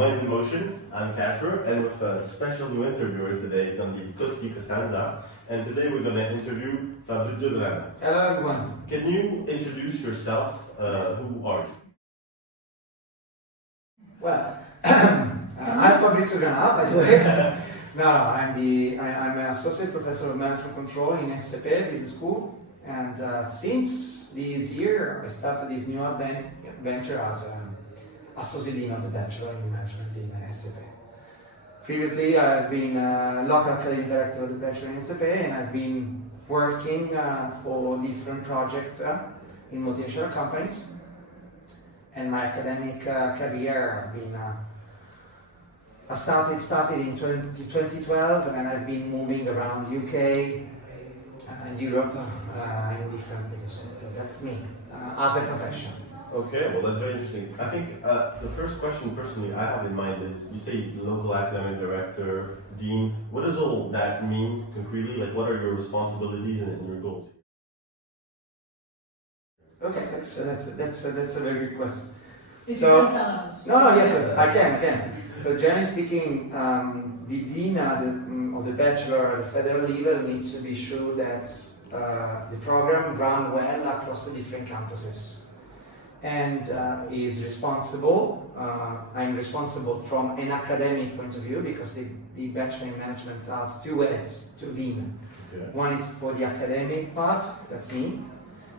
Minds in Motion. I'm Casper, and with a special new interviewer today. It's going to be Tosti Costanza, and today we're going to interview Fabrizio Granà. Hello everyone. Can you introduce yourself? Who are you? Well, I'm Fabrizio Granà, by the way. I'm an associate professor of management control in SAP Business School, and since this year I started this new venture as associate dean of the bachelor in management in SAP. Previously, I've been local academic director of the bachelor in SAP, and I've been working for different projects in multinational companies. And my academic career has been I started in 2012, and I've been moving around UK and Europe in different business schools. That's me as a profession. Okay, well that's very interesting. I think the first question personally I have in mind is, you say local academic director, dean. What does all that mean concretely? Like, what are your responsibilities and your goals? Okay, that's a very good question. If you can tell us. Yes, sir, I can. So generally speaking, the dean of the bachelor at the federal level needs to be sure that the program runs well across the different campuses, and is responsible. I'm responsible from an academic point of view, because the bachelor in management has two heads, two dean. Okay. One is for the academic part, that's me,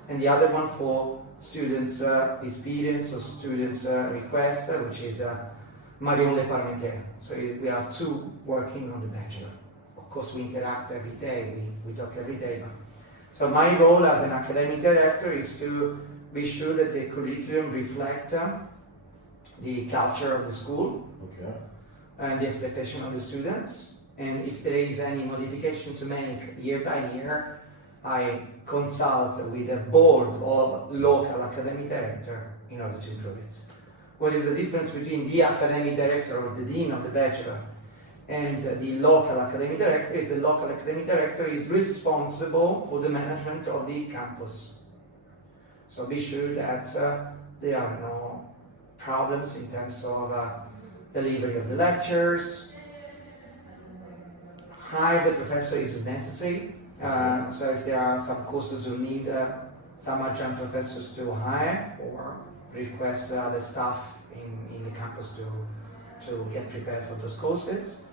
and the other one for students' experience or students' request, which is Marion Le Parmentier. So we are two working on the bachelor. Of course, we interact every day, we talk every day. So my role as an academic director is to be sure that the curriculum reflects the culture of the school, Okay. and the expectation of the students. And if there is any modification to make year by year, I consult with a board of local academic director in order to improve it. What is the difference between the academic director or the dean of the bachelor and the local academic director is the local academic director is responsible for the management of the campus. So be sure that there are no problems in terms of delivery of the lectures. Hire the professor if necessary. So if there are some courses who need some adjunct professors to hire, or request other staff in the campus to get prepared for those courses,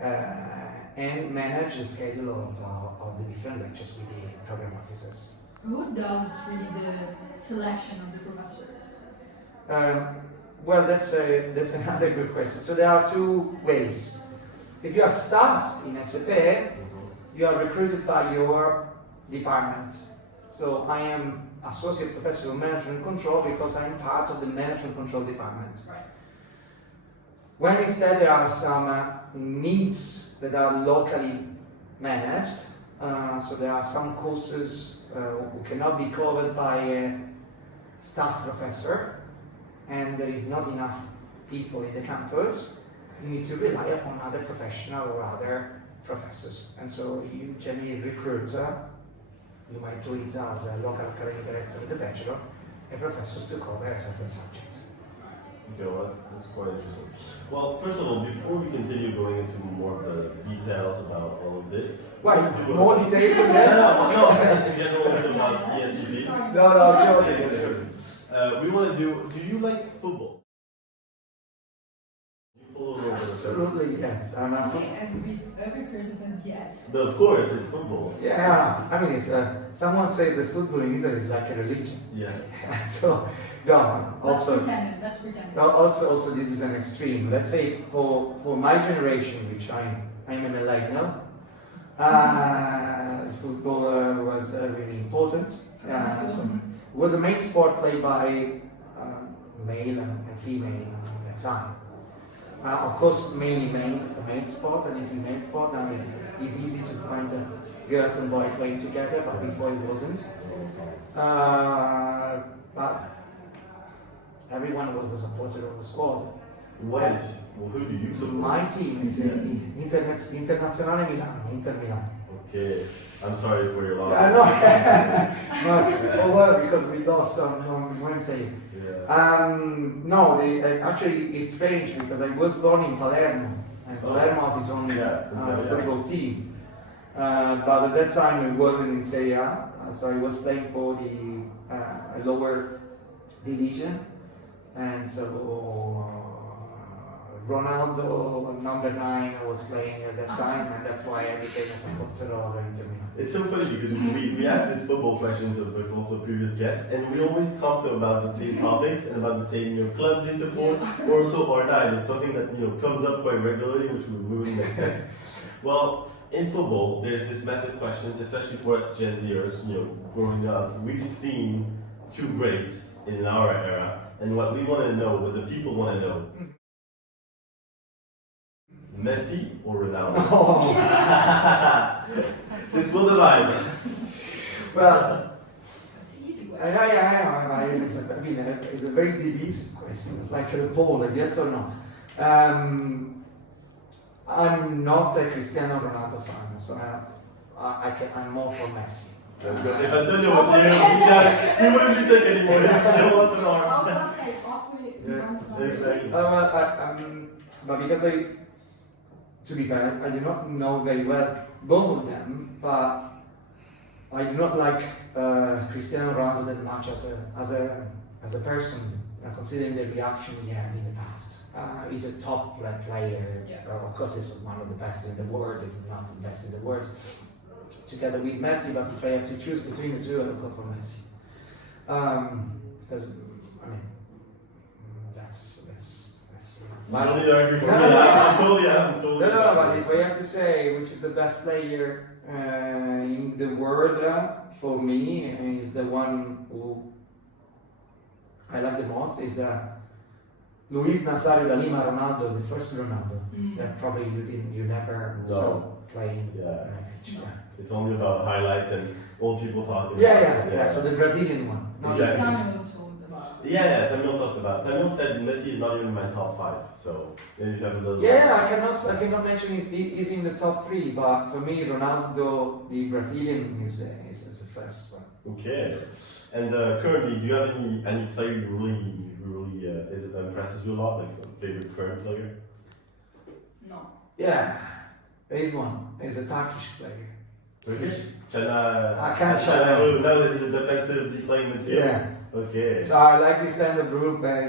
and manage the schedule of the different lectures with the program officers. Who does really the selection of the professors? Well, that's another good question. So there are two ways. If you are staffed in SAP, you are recruited by your department. So I am associate professor of management control because I'm part of the management control department. Right. When instead there are some needs that are locally managed, so there are some courses who cannot be covered by a staff professor, and there is not enough people in the campus, you need to rely upon other professional or other professors. And so you generally recruit, you might do it as a local academic director of the bachelor, a professor to cover a certain subject. Okay, well, that's quite interesting. Well, first of all, before we continue going into more of the details about all of this, Why? More details on that? no, in general, also about ESCC. No, we want to do you like football? absolutely, yes. Every person says yes. No, of course, it's football. Yeah, I mean, it's someone says that football in Italy is like a religion. Yeah. So, no, also, Let's pretend. also, this is an extreme. Let's say for my generation, which I'm a millennial, football was really important. So it was a main sport played by male and female at that time. Of course, mainly males, the main sport, and if you main sport, I mean, it's easy to find girls and boys playing together, but before it wasn't. But everyone was a supporter of the squad. Who do you support? My team is Internazionale Milano, Inter Milan. Okay, I'm sorry for your loss. No, well, because we lost on Wednesday. Yeah. No, actually it's strange because I was born in Palermo, and Palermo has its own football team. But at that time it wasn't in Serie A, so I was playing for the lower division, and so Ronaldo, number 9, was playing at that time, and that's why I became a supporter of Inter Milan. It's so funny because we ask these football questions with also previous guests, and we always come to about the same topics and about the same clubs they support, or so or not. It's something that comes up quite regularly, which we wouldn't expect. Well, in football, there's this massive questions, especially for us Gen Zers. Growing up, we've seen 2 greats in our era, and what we want to know, what the people want to know. Messi or Ronaldo? Oh. This will divide. Well, That's an easy one. it's a very divisive question. It's like a poll, yes or no. I'm not a Cristiano Ronaldo fan, so I'm more for Messi. That's good. If Antonio was here, he wouldn't be sick anymore. He'll up in I was arms. going to say, hopefully, Exactly. But because to be fair, I do not know very well both of them, but I do not like Cristiano Ronaldo that much as a person, considering the reaction he had in the past. He's a top player. Yeah. Of course, he's one of the best in the world, if not the best in the world, together with Messi. But if I have to choose between the two, I would go for Messi. Because that's. I don't need to argue for me. I'm totally. No, but if I have to say which is the best player in the world for me, and is the one who I like the most, is Luis Nazario da Lima Ronaldo, the first Ronaldo. That probably you never saw playing. Yeah. Pitch. Yeah. It's only about highlights and old people talking. Yeah. So the Brazilian one. Exactly. Yeah. Tamil talked about. Tamil said Messi is not even in my top 5. So maybe if you have a little. Yeah, I cannot mention he's in the top 3, but for me Ronaldo, the Brazilian, is the first one. Okay. And currently, do you have any player you really impresses you a lot? Like a favorite current player? No. Yeah, there is one. He's a Turkish player. Turkish? Chana. Chana. Now that he's a defensive playing midfield. Yeah. Okay. So I like this kind of group where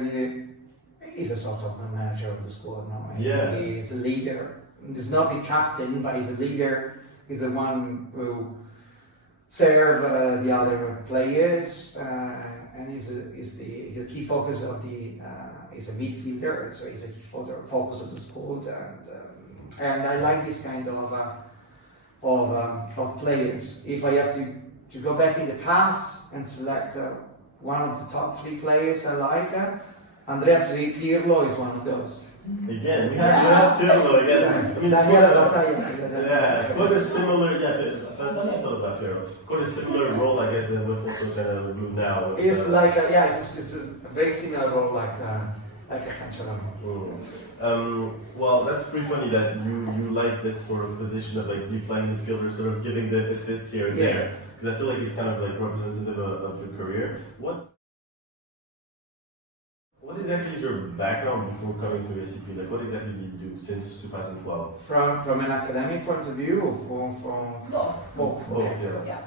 he's a sort of a manager of the squad now. Yeah. He's a leader. He's not the captain, but he's a leader. He's the one who serve the other players, and he's the key focus of the. He's a midfielder, so he's a key focus of the squad, and I like this kind of players. If I have to go back in the past and select one of the top 3 players I like, Andrea Pirlo is one of those. Again, we have Pirlo again. I mean, yeah, quite a similar. Yeah, let's talk about Pirlo. Quite a similar role, I guess, with also Channel Blue now. It's like it's a very similar role like a Cancello. Well, that's pretty funny that you like this sort of position of like deep playing midfielder, sort of giving the assists here and there, because I feel like it's kind of like representative of your career. What exactly is your background before coming to ACP? Like, what exactly did you do since 2012? From an academic point of view, or from both? Both, yeah.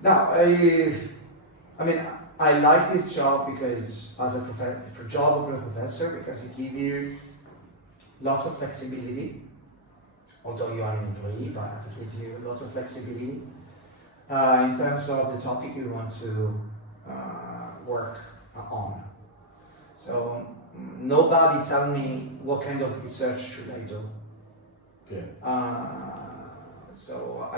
Now, I mean, I like this job because as a job of a professor, because it gives you lots of flexibility. Although you are an employee, but it gives you lots of flexibility in terms of the topic you want to work on. So nobody tell me what kind of research should I do. Okay. So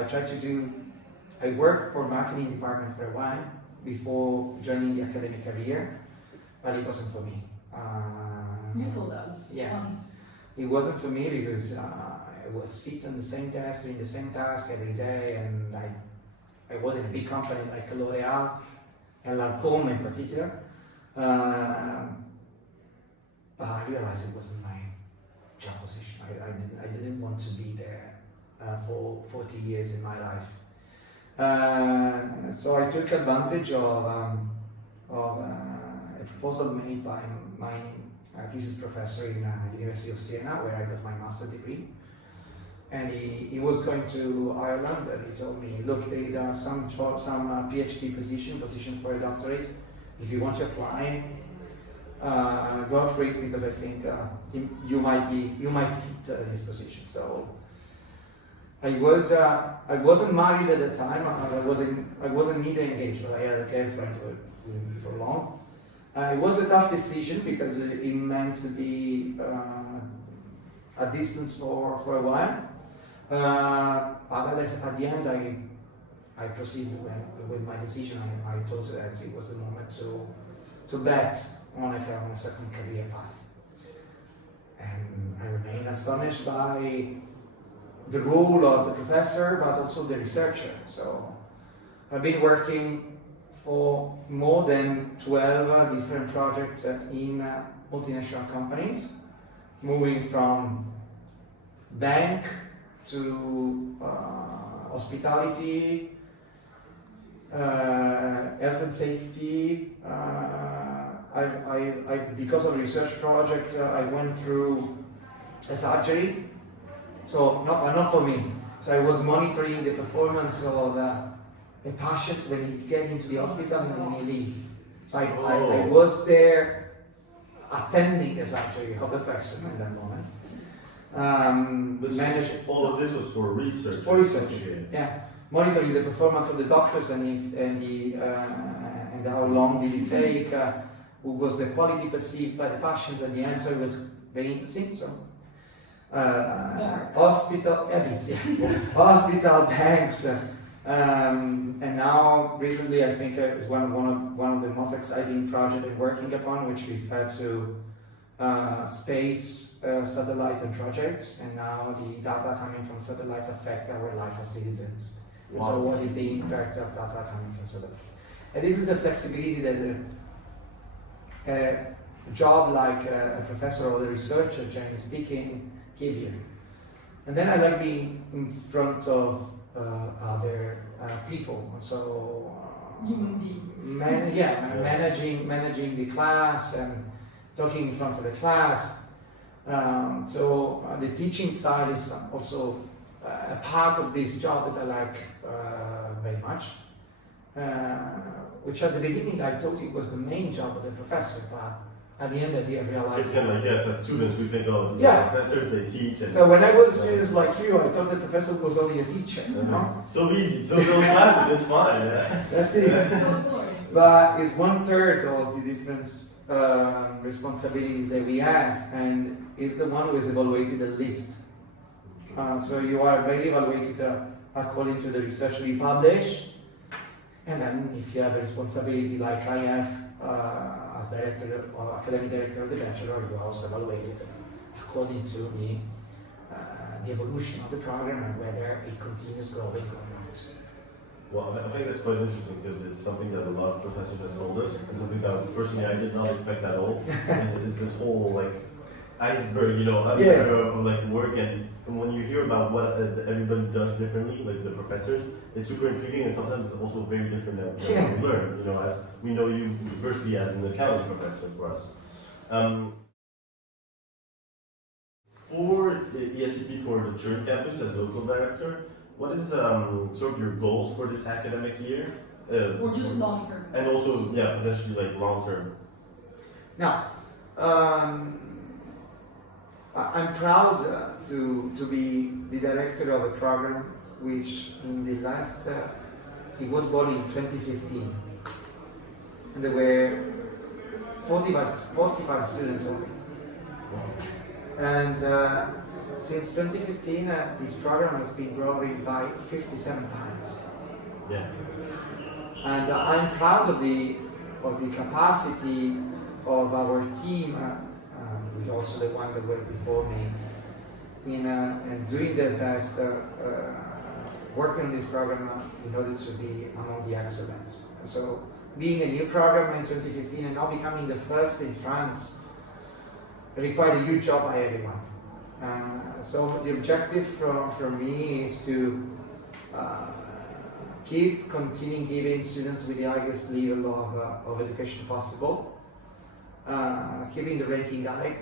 I worked for marketing department for a while before joining the academic career, but it wasn't for me. You told us once. It wasn't for me because I was sitting on the same desk, doing the same task every day, and I was in a big company like L'Oréal and Lancôme in particular. But I realized it wasn't my job position. I didn't want to be there for 40 years in my life. So I took advantage of a proposal made by my thesis professor in University of Siena, where I got my master's degree. And he was going to Ireland, and he told me, look, there are some PhD position for a doctorate. If you want to apply, go for it, because I think you might fit this position. So I wasn't married at the time. I wasn't neither engaged, but I had a girlfriend for long. It was a tough decision because it meant to be a distance for a while. But at the end, I proceeded with my decision. I thought that it was the moment to bet on a certain career path. And I remain astonished by the role of the professor, but also the researcher. So I've been working for more than 12 different projects in multinational companies, moving from bank to hospitality, health and safety. Because of a research project, I went through a surgery. So not for me. So I was monitoring the performance of the patients when you get into the hospital and when you leave. So I was there attending the surgery of the person at that moment. All of this was for research. For research, yeah. Monitoring the performance of the doctors and how long did it take, what was the quality perceived by the patients at the end. So it was very interesting. So hospital, hospital, banks, and now recently I think it's one of the most exciting projects I'm working upon, which refer to space satellites and projects, and now the data coming from satellites affect our life as citizens. And so what is the impact of data coming from satellites? And this is the flexibility that a job like a professor or a researcher, generally speaking, give you. And then I like being in front of other people. So human beings. Managing the class and talking in front of the class. So the teaching side is also a part of this job that I like very much. Which at the beginning I thought it was the main job of the professor, but at the end I did realize. It's kind of like, yes, as students we think of the professors, they teach. And so when I was a student like you, I thought the professor was only a teacher. You know? So easy, so little classes, it's fine. Yeah. That's it. So boring. But it's 1/3 of the different responsibilities that we have, and is the one who is evaluated the least. So you are very evaluated according to the research we publish, and then if you have a responsibility like I have as director or academic director of the bachelor, you are also evaluated according to the evolution of the program and whether it continues growing or not. Well, I think that's quite interesting because it's something that a lot of professors have told us, and something that personally I did not expect at all. is this whole like iceberg, of like work, and when you hear about what everybody does differently, like the professors, it's super intriguing, and sometimes it's also very different than we learn. As we know you firstly as an accounting professor for us. For the ESCP for the Turin campus as local director, what is sort of your goals for this academic year? Or just long term? And also, potentially like long term. Now, I'm proud to be the director of a program which in the last, it was born in 2015. And there were 45 students only. And since 2015, this program has been growing by 57 times. Yeah. And I'm proud of the capacity of our team, which also the one that were before me, in doing their best, working on this program in order to be among the excellence. So, being a new program in 2015 and now becoming the first in France required a huge job by everyone. So the objective from me is to keep continuing giving students with the highest level of education possible, keeping the ranking high,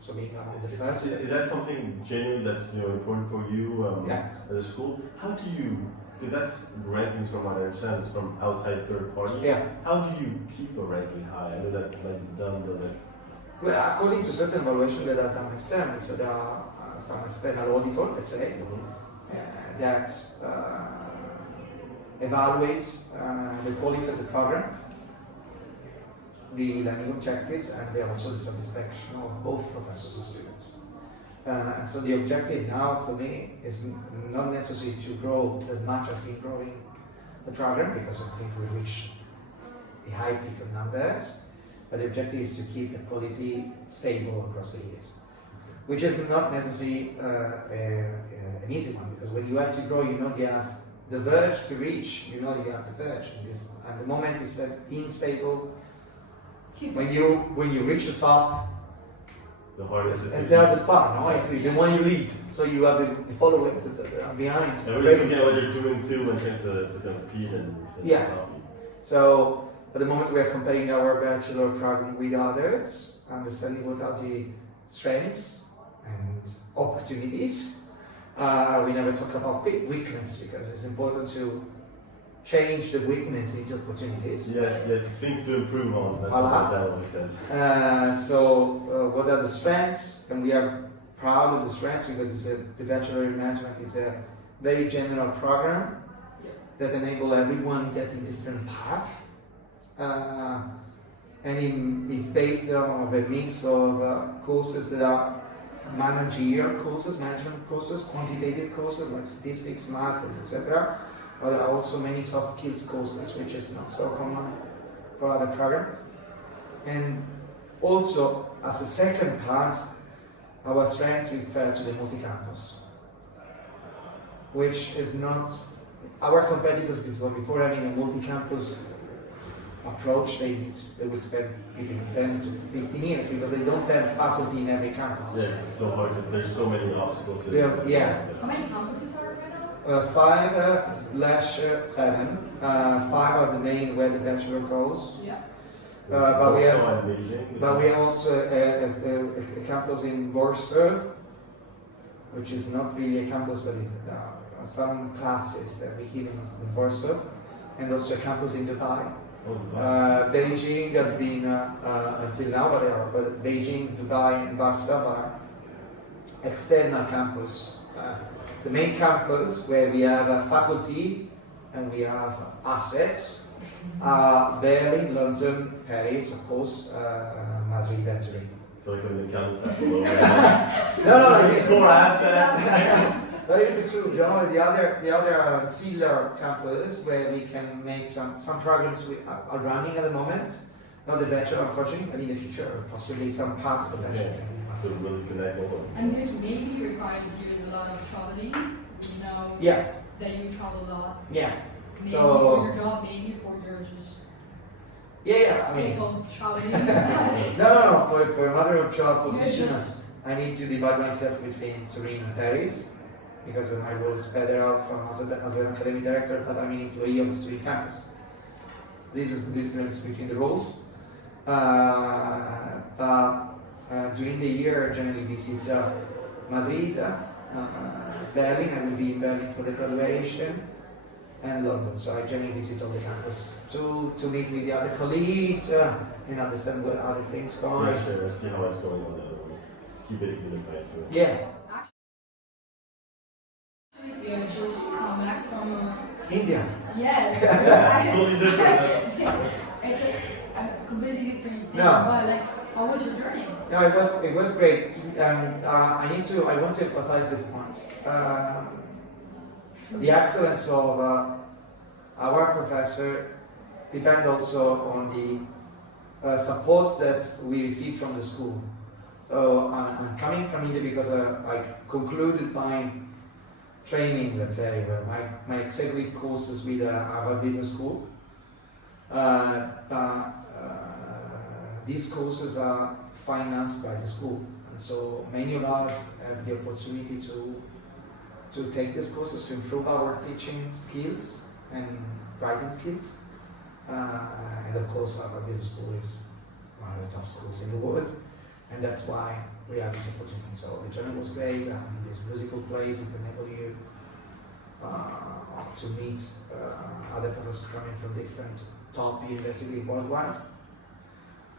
so being among the first. Is that something genuinely that's important for you Yeah. as a school? How do you, because that's rankings from what I understand, it's from outside third parties. Yeah. How do you keep a ranking high? I know that might be done, but like, Well, according to certain evaluations that are done externally, so there are some external auditor, let's say, that evaluates the quality of the program, the learning objectives, and also the satisfaction of both professors and students. And so the objective now for me is not necessarily to grow as much as we're growing the program, because I think we reached the high peak of numbers, but the objective is to keep the quality stable across the years, which is not necessarily an easy one, because when you have to grow, you know you have the verge to reach, you know you have the verge, and the moment is that being stable, when you reach the top, the hardest and the hardest part, no? It's the one you lead, so you have the follower behind. Everybody's looking at what you're doing too and trying to compete and Yeah. copy. So at the moment we are comparing our bachelor program with others, understanding what are the strengths and opportunities. We never talk about weakness, because it's important to change the weakness into opportunities. Yes, things to improve on. That's Voilà. what that always says. So what are the strengths? And we are proud of the strengths, because the Bachelor in Management is a very general program that enable everyone getting different path. And it's based on a mix of courses that are managerial courses, management courses, quantitative courses like statistics, math, etc. But there are also many soft skills courses, which is not so common for other programs. And also, as a second part, our strength refer to the multi-campus, which is not our competitors before having a multi-campus approach. They will spend between 10 to 15 years, because they don't have faculty in every campus. Yes, it's so hard. There's so many obstacles. Yeah. How many campuses are right now? 5/7. 5 are the main where the bachelor goes. Yeah. But we have Beijing, also a campus in Warsaw, which is not really a campus, but it's some classes that we keep in Warsaw, and also a campus in Dubai. Beijing has been until now, but Beijing, Dubai, and Barcelona are external campus. The main campus, where we have a faculty and we have assets, are Berlin, London, Paris, of course, Madrid, and Turin. I feel like I'm in the counter. No, Core assets. but it's true. You know, the other Sealer campus, where we can make some programs we are running at the moment. Not the bachelor, unfortunately, but in the future, possibly some parts of the bachelor. To really connect all of them. And this maybe requires you a lot of traveling. You know Yeah, that you travel a lot. yeah. Maybe So for your job, maybe for your just yeah. I sake mean, of traveling. no. For a matter of job You're position, just- I need to divide myself between Turin and Paris, because my role is better out as an academic director, but I'm an employee of the Turin campus. This is the difference between the roles. But during the year, I generally visit Madrid, Berlin. I will be in Berlin for the graduation, and London. So I generally visit all the campus to meet with the other colleagues and understand what other things going. Yeah, sure. See how it's going on the other ones. Just keep it unified. So. Yeah, You just come back from India. yes. Totally different. It's a completely different thing. No. But like, how was your journey? No, it was great. I want to emphasize this point. The excellence of our professor depends also on the support that we receive from the school. So I'm coming from India because I concluded my training, let's say, my executive courses with our business school. These courses are financed by the school, and so many of us have the opportunity to take these courses to improve our teaching skills and writing skills. And of course, our business school is one of the top schools in the world, and that's why we have this opportunity. So the journey was great. This beautiful place, it enabled you to meet other professors coming from different top universities worldwide,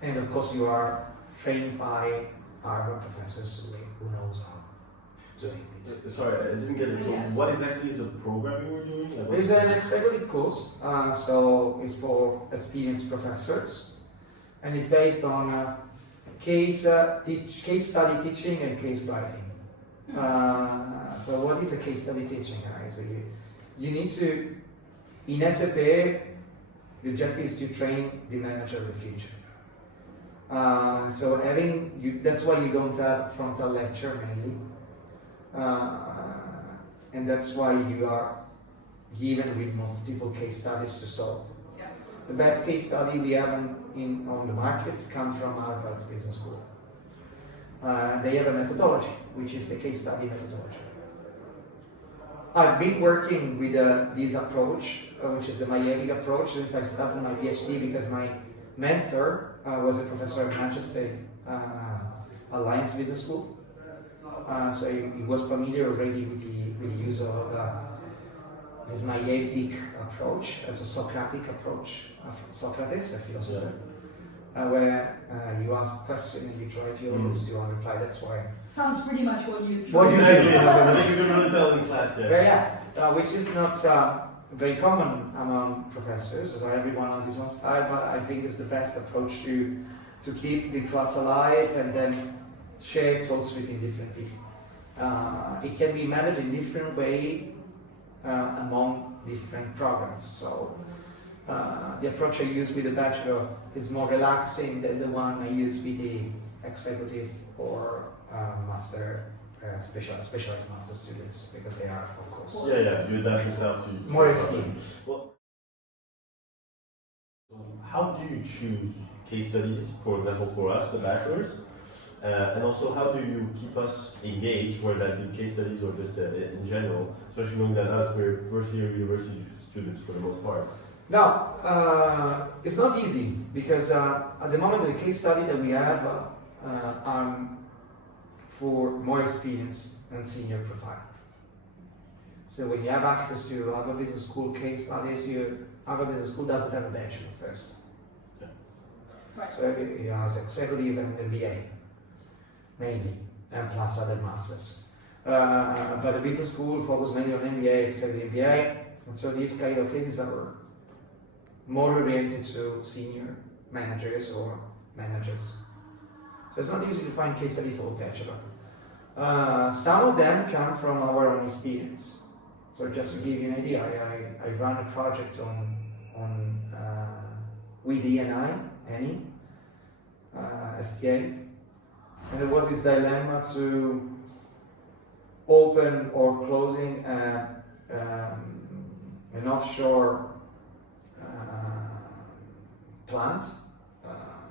and of course you are trained by our professors who knows how to take it. Sorry, I didn't get it. So Yes. what exactly is the program you were doing? Like, It's an executive course, so it's for experienced professors, and it's based on case study teaching and case writing. So what is a case study teaching, guys? You need to, in SAP, the objective is to train the manager of the future. So that's why you don't have frontal lecture mainly. And that's why you are given with multiple case studies to solve. Yeah. The best case study we have on the market come from Harvard Business School. They have a methodology, which is the case study methodology. I've been working with this approach, which is the Maietic approach, since I started my PhD, because my mentor was a professor at Manchester Alliance Business School. So he was familiar already with the use of this Maietic approach, as a Socratic approach of Socrates, a philosopher, where you ask questions and you try to reply. That's why. Sounds pretty much what you do. What you do. I think you can really tell in class, yeah. Which is not very common among professors. So everyone has his own style, but I think it's the best approach to keep the class alive and then share thoughts between different people. It can be managed in different way among different programs. So the approach I use with the bachelor is more relaxing than the one I use with the executive or master, specialized master students, because they are, of course, You adapt yourself to more experienced. Well, how do you choose case studies, for example, for us, the bachelors? And also, how do you keep us engaged, whether that be case studies or just in general, especially knowing that us, we're first-year university students for the most part? Now, it's not easy, because at the moment the case study that we have are for more experience and senior profile. So when you have access to Harvard Business School case studies, Harvard Business School doesn't have a bachelor first. Yeah. Right. So it has executive and MBA, mainly, and plus other masters. But the business school focuses mainly on MBA, executive MBA, and so these kind of cases are more oriented to senior managers or managers. So it's not easy to find case study for a bachelor. Some of them come from our own experience. So just to give you an idea, I ran a project on with ENI, SPA, and there was this dilemma to open or closing an offshore plant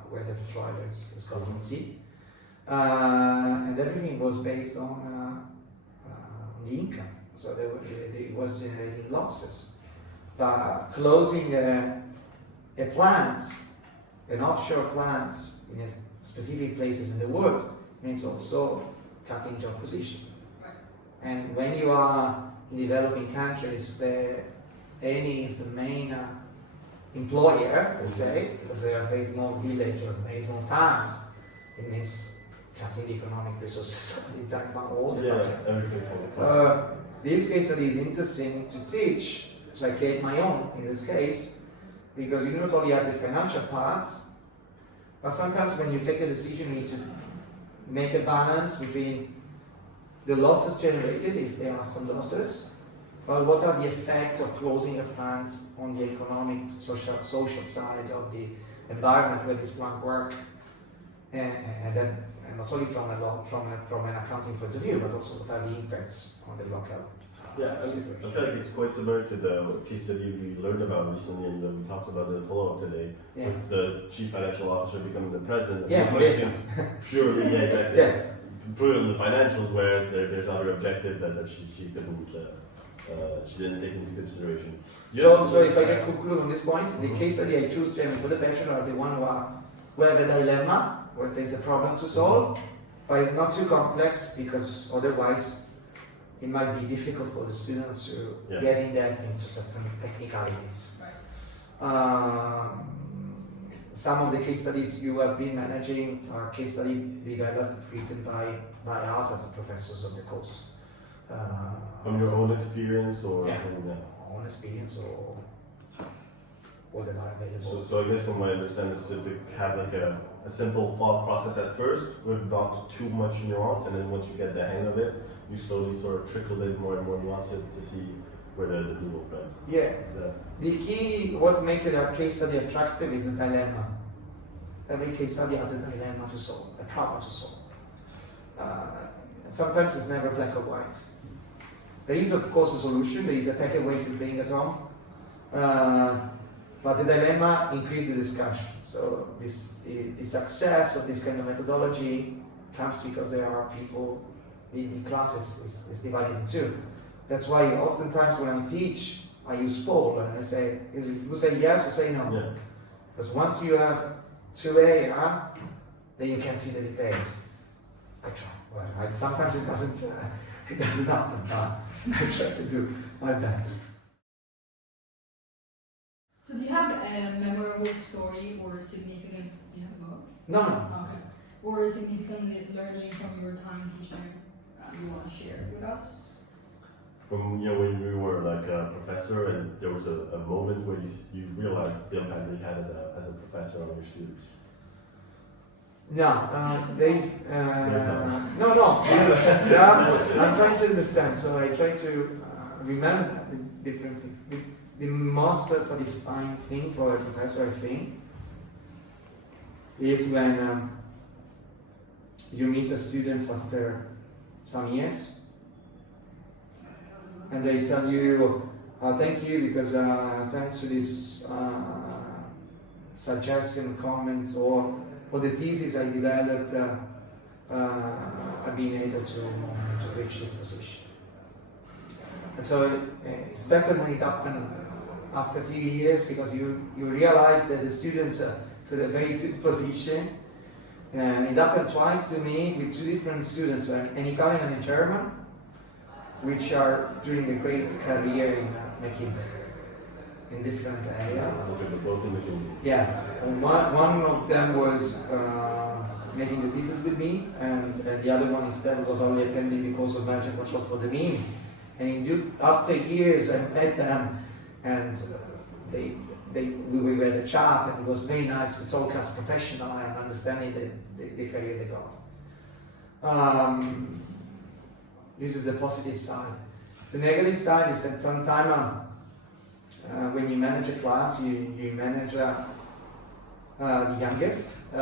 where the petrol is coming from the sea, and everything was based on the income, so it was generating losses. But closing a plant, an offshore plant in a specific places in the world, means also cutting job position. And when you are in developing countries where Eni is the main employer, let's say, because they are very small villages, very small towns, it means cutting the economic resources of the entire farm, all the farmers. This case study is interesting to teach, so I create my own in this case, because you not only have the financial parts, but sometimes when you take a decision, you need to make a balance between the losses generated, if there are some losses, but what are the effects of closing a plant on the economic, social side of the environment where this plant works, and then not only from an accounting point of view, but also what are the impacts on the local. Yeah, I feel like it's quite similar to the case study we learned about recently, and we talked about the follow-up today, with the chief financial officer becoming the president. Purely, put it on the financials, whereas there's other objective that she couldn't, she didn't take into consideration. So if I can conclude on this point, the case study I choose generally for the bachelor are the one who are we have a dilemma where there's a problem to solve, but it's not too complex because otherwise it might be difficult for the students to get in depth into certain technicalities. Some of the case studies you have been managing are case studies developed, written by us as professors of the course. From your own experience, or own experience, or all that are available. So I guess from my understanding is to have like a simple thought process at first, with not too much nuance, and then once you get the hang of it, you slowly sort of trickle in more and more nuance to see where the little friends. Yeah. The key, what makes a case study attractive is a dilemma. Every case study has a dilemma to solve, a problem to solve. Sometimes it's never black or white. There is, of course, a solution. There is a takeaway to bring it on, but the dilemma increases the discussion. So the success of this kind of methodology comes because there are people. The class is divided in two. That's why oftentimes when I teach, I use poll and I say, you say yes or say no. Yeah. Because once you have two layers, then you can see the details. I try. Well, sometimes it doesn't happen, but I try to do my best. So do you have a memorable story or significant? Do you have a book? No. Okay. Or a significant learning from your time teaching you want to share with us? From when you were like a professor, and there was a moment where you realized the impact that you had as a professor on your students. No, there is no. I'm trying to understand, so I try to remember the different things. The most satisfying thing for a professor, I think, is when you meet a student after some years, and they tell you, thank you because thanks to this suggestion, comments, or the thesis I developed, I've been able to reach this position. And so it's better when it happens after a few years, because you realize that the students put a very good position. And it happened twice to me with two different students, an Italian and a German, which are doing a great career in McKinsey, in different areas. Both in McKinsey. Yeah, and one of them was making the thesis with me, and the other one instead was only attending the course of management control for the mean. And after years, I met them, and we were the chat, and it was very nice to talk as professional and understanding the career they got. This is the positive side. The negative side is that sometimes when you manage a class, you manage the youngest,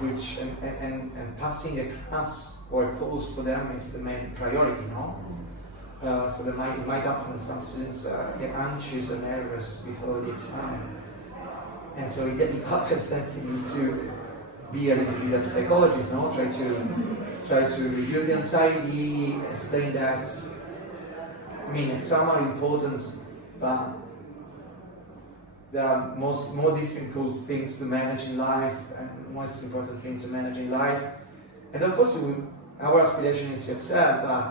which and passing a class or a course for them is the main priority, no? So it might happen that some students get anxious or nervous before the exam, and so it happens that you need to be a little bit of a psychologist, no? Try to reduce the anxiety, explain that. I mean, some are important, but there are more difficult things to manage in life, and most important thing to manage in life. And of course, our aspiration is to excel, but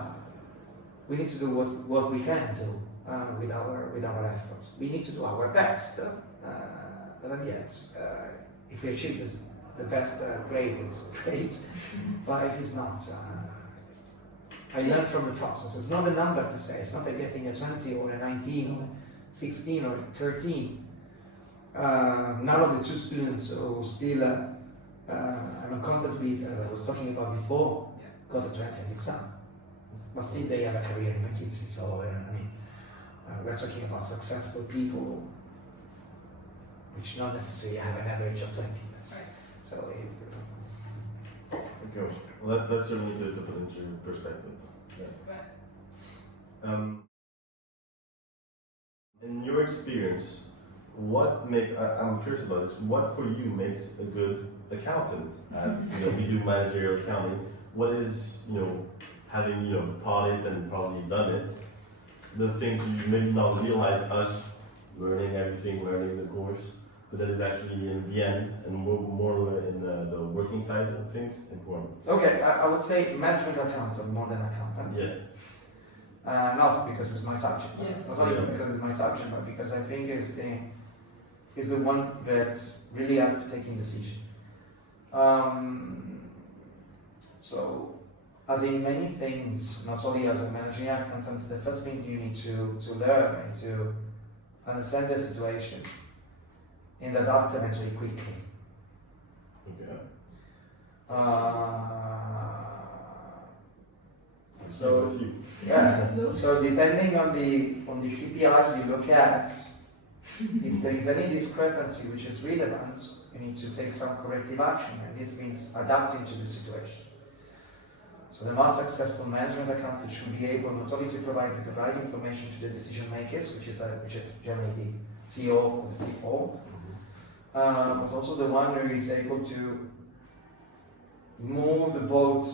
we need to do what we can do with our efforts. We need to do our best, but at the end, if we achieve the best grade, is great. But if it's not, I learned from the process. It's not the number per se. It's not like getting a 20 or a 19 or 16 or 13. None of the two students who still I'm in contact with, I was talking about before, got a 20 in the exam. But still they have a career in McKinsey, so we're talking about successful people which not necessarily have an average of 20, let's say. So okay, well, that's certainly to put into perspective. Yeah. In your experience, what makes, I'm curious about this, what for you makes a good accountant? As we do managerial accounting, what is, having, taught it and probably done it, the things you maybe not realize us learning everything, learning the course, but that is actually in the end and more in the working side of things important? Okay, I would say management accountant more than accountant. Yes. Not because it's my subject. Yes. Not even because it's my subject, but because I think it's the one that's really helped taking decision. So, as in many things, not only as a managing accountant, the first thing you need to learn is to understand the situation and adapt eventually quickly. Okay. So yeah. So depending on the KPIs you look at, if there is any discrepancy which is relevant, you need to take some corrective action, and this means adapting to the situation. So the most successful management accountant should be able not only to provide the right information to the decision makers, which is generally the CEO or the CFO, but also the one who is able to move the boat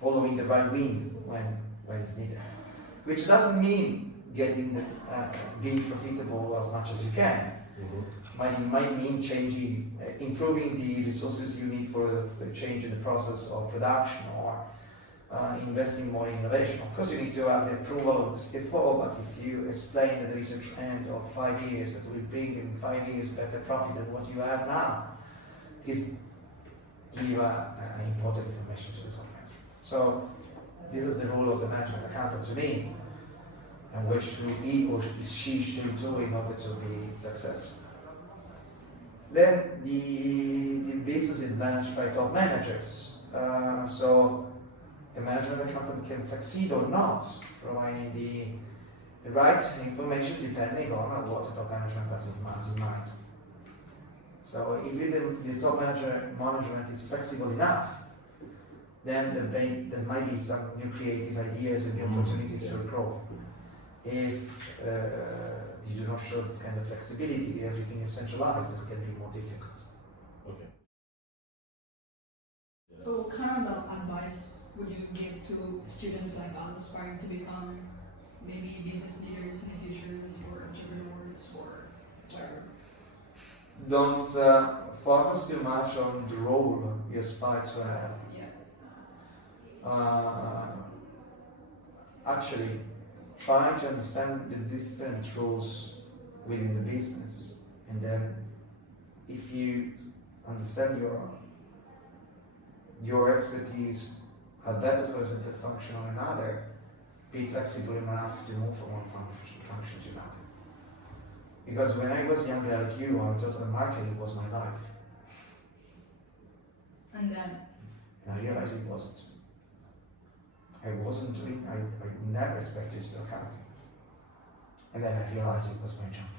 following the right wind when it's needed. Which doesn't mean being profitable as much as you can. It might mean improving the resources you need for the change in the process of production, or investing more in innovation. Of course, you need to have the approval of the CFO, but if you explain that there is a trend of 5 years that will bring in 5 years better profit than what you have now, this give important information to the top management. So this is the role of the management accountant to me, and what should he or she should do in order to be successful. Then the business is managed by top managers. So a management accountant can succeed or not, providing the right information depending on what the top management has in mind. So if the top management is flexible enough, then there might be some new creative ideas and new opportunities to grow. If you do not show this kind of flexibility, everything is centralized, it can be more difficult. Okay. So what kind of advice would you give to students like us aspiring to become maybe business leaders in the future, or entrepreneurs, or whatever? Don't focus too much on the role you aspire to have. Yeah. Actually, try to understand the different roles within the business, and then if you understand your expertise are better for a certain function or another, be flexible enough to move from one function to another. Because when I was younger like you, I thought that marketing was my life. And then? And I realized it wasn't. I never expected to do accounting. And then I realized it was my job.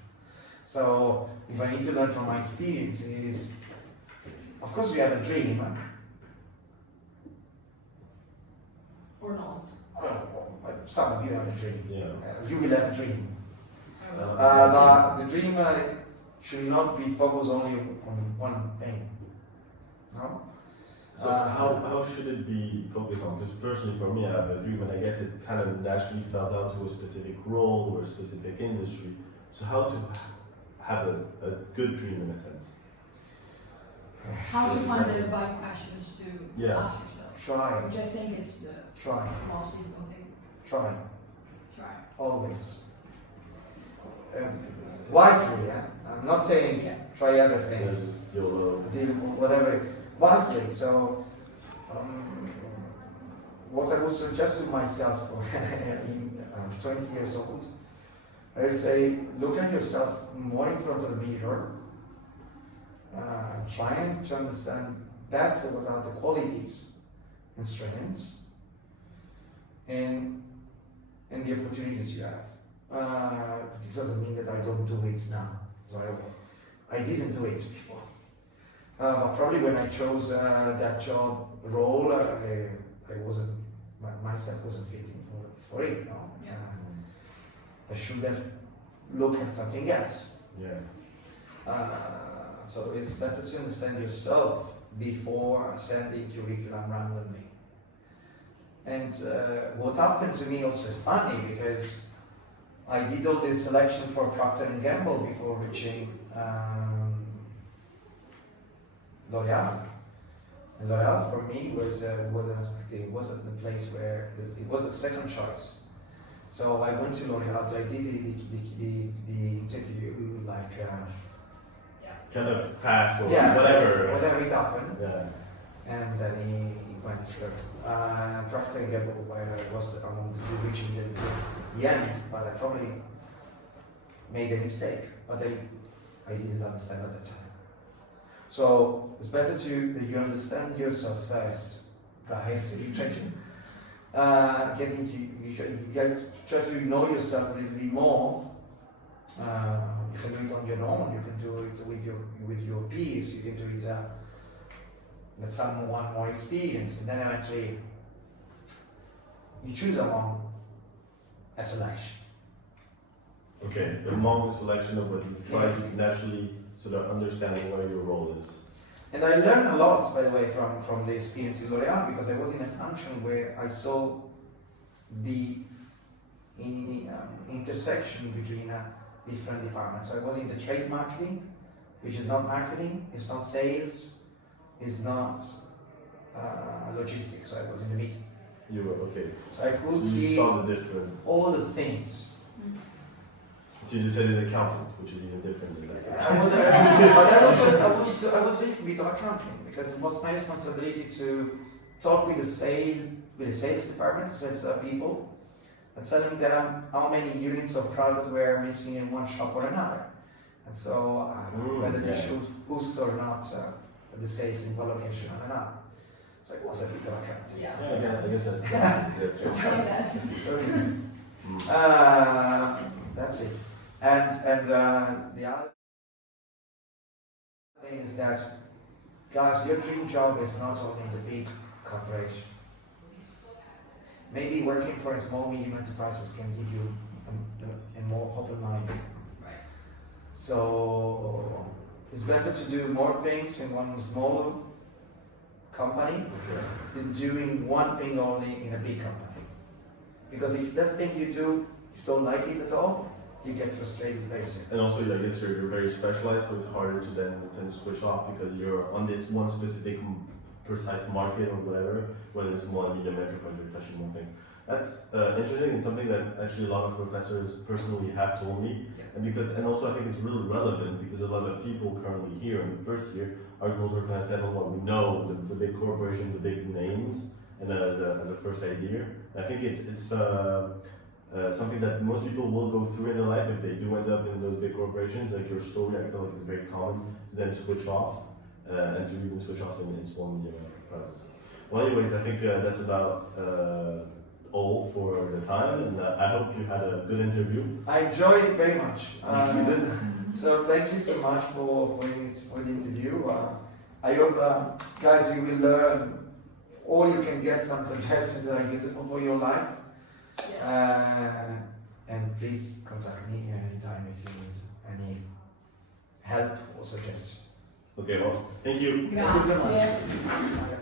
So if I need to learn from my experiences, of course we have a dream. Or not? Some of you have a dream. Yeah. You will have a dream. But the dream should not be focused only on one thing. No? So how should it be focused on? Because personally for me, I have a dream, and I guess it kind of naturally fell down to a specific role or a specific industry. So how to have a good dream in a sense? How to find the right questions to ask yourself. Try. Which I think is the most difficult thing. Try. Always. Wisely, yeah? I'm not saying try everything. Just YOLO. Whatever. Wisely. So, what I would suggest to myself I'm 20 years old, I would say look at yourself more in front of the mirror, trying to understand better what are the qualities and strengths and the opportunities you have. This doesn't mean that I don't do it now. So I didn't do it before. But probably when I chose that job role, I wasn't, myself wasn't fitting for it. No? Yeah. I should have looked at something else. Yeah. So it's better to understand yourself before sending curriculum randomly. And what happened to me also is funny, because I did all this selection for Procter & Gamble before reaching L'Oreal. And L'Oreal for me was it wasn't the place where it was a second choice. So I went to L'Oreal. I did the interview like kind of fast or yeah, whatever. whatever it happened. Yeah. And then he went through. Procter & Gamble, where I was among the few reaching the end, but I probably made a mistake. But I didn't understand at the time. So it's better that you understand yourself first, guys. If you try to try to know yourself a little bit more. You can do it on your own. You can do it with your peers. You can do it with someone more experienced, and then eventually you choose among a selection. Okay, among the selection of what you've tried, you can actually sort of understand where your role is. And I learned a lot, by the way, from the experience in L'Oreal, because I was in a function where I saw the intersection between different departments. So I was in the trade marketing, which is not marketing, it's not sales, it's not logistics. So I was in the middle. You were, okay. So I could You see saw the different. all the things. So you just said an accountant, which is even different than that. I was doing a bit of accounting because it was my responsibility to talk with the sales department, sales people, and telling them how many units of product were missing in one shop or another, and so whether they should boost or not the sales in one location or another. So it was a bit of accounting. Yeah. I guess That's it. And the other thing is that, guys, your dream job is not only in the big corporation. Maybe working for a small, medium enterprises can give you a more open mind. Right. So it's better to do more things in one small company than doing one thing only in a big company. Because if that thing you do, you don't like it at all, you get frustrated very soon. And also, I guess you're very specialized, so it's harder to then tend to switch off because you're on this one specific precise market or whatever, whether it's small and medium enterprise, you're touching more things. That's interesting and something that actually a lot of professors personally have told me. And also I think it's really relevant because a lot of people currently here in the first year, our goals are kind of set on what we know, the big corporations, the big names, and as a first idea. I think it's something that most people will go through in their life if they do end up in those big corporations. Like your story, I feel like it's very common to then switch off and to even switch off in small medium enterprises. Well, anyways, I think that's about all for the time, and I hope you had a good interview. I enjoyed it very much. So thank you so much for the interview. I hope, guys, you will learn, or you can get some suggestions that are useful for your life. And please contact me anytime if you need any help or suggestion. Okay, well, thank you. Grazie. Thank you so much.